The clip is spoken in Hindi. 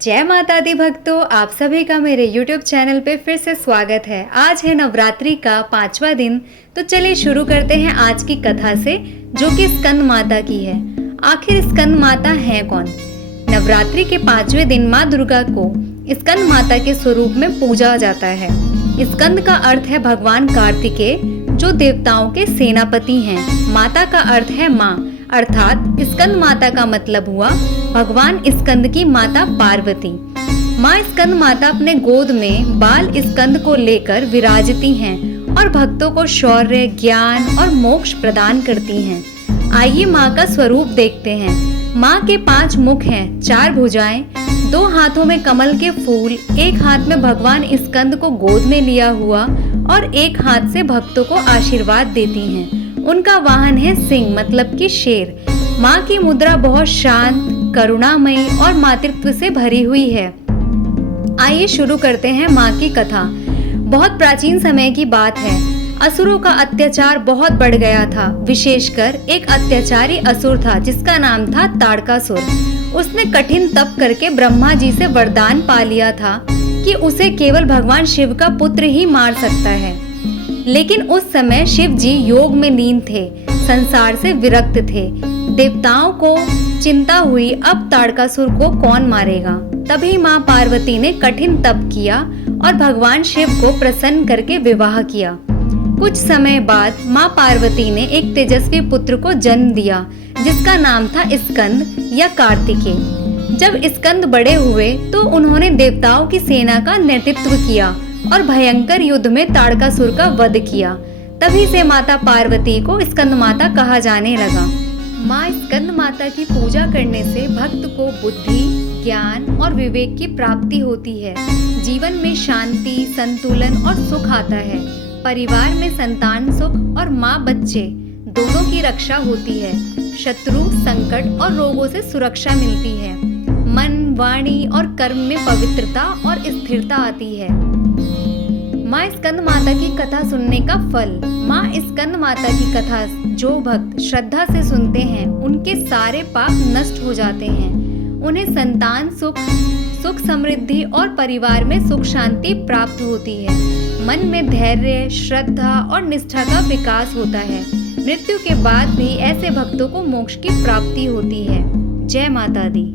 जय माता दी भक्तों, आप सभी का मेरे YouTube चैनल पे फिर से स्वागत है। आज है नवरात्रि का 5वां दिन, तो चलिए शुरू करते हैं आज की कथा से, जो कि स्कंद माता की है। आखिर स्कंद माता है कौन? नवरात्रि के 5वें दिन माँ दुर्गा को स्कंद माता के स्वरूप में पूजा जाता है। स्कंद का अर्थ है भगवान कार्तिकेय, जो देवताओं के सेनापति हैं। माता का अर्थ है माँ, अर्थात स्कंद माता का मतलब हुआ भगवान स्कंद की माता पार्वती। माँ स्कंद माता अपने गोद में बाल स्कंद को लेकर विराजती हैं और भक्तों को शौर्य, ज्ञान और मोक्ष प्रदान करती हैं। आइए माँ का स्वरूप देखते हैं। माँ के 5 मुख हैं, 4 भुजाएं, 2 हाथों में कमल के फूल, एक हाथ में भगवान स्कंद को गोद में लिया हुआ और एक हाथ से भक्तों को आशीर्वाद देती हैं। उनका वाहन है सिंह, मतलब कि शेर। माँ की मुद्रा बहुत शांत, करुणामयी और मातृत्व से भरी हुई है। आइए शुरू करते हैं माँ की कथा। बहुत प्राचीन समय की बात है। असुरों का अत्याचार बहुत बढ़ गया था। विशेषकर एक अत्याचारी असुर था जिसका नाम था ताड़कासुर। उसने कठिन तप करके ब्रह्मा जी से वरदान पा लिया था कि उसे केवल भगवान शिव का पुत्र ही मार सकता है। लेकिन उस समय शिव जी योग में लीन थे, संसार से विरक्त थे। देवताओं को चिंता हुई, अब ताड़कासुर को कौन मारेगा। तभी माँ पार्वती ने कठिन तप किया और भगवान शिव को प्रसन्न करके विवाह किया। कुछ समय बाद माँ पार्वती ने एक तेजस्वी पुत्र को जन्म दिया, जिसका नाम था स्कंद या कार्तिकेय। जब स्कंद बड़े हुए तो उन्होंने देवताओं की सेना का नेतृत्व किया और भयंकर युद्ध में ताड़कासुर का वध किया। तभी से माता पार्वती को स्कंद माता कहा जाने लगा। माँ स्कंद माता की पूजा करने से भक्त को बुद्धि, ज्ञान और विवेक की प्राप्ति होती है। जीवन में शांति, संतुलन और सुख आता है। परिवार में संतान सुख और माँ बच्चे दोनों की रक्षा होती है। शत्रु, संकट और रोगों से सुरक्षा मिलती है। मन, वाणी और कर्म में पवित्रता और स्थिरता आती है। माँ स्कंद माता की कथा सुनने का फल। माँ स्कंद माता की कथा जो भक्त श्रद्धा से सुनते हैं, उनके सारे पाप नष्ट हो जाते हैं। उन्हें संतान सुख, सुख समृद्धि और परिवार में सुख शांति प्राप्त होती है। मन में धैर्य, श्रद्धा और निष्ठा का विकास होता है। मृत्यु के बाद भी ऐसे भक्तों को मोक्ष की प्राप्ति होती है। जय माता दी।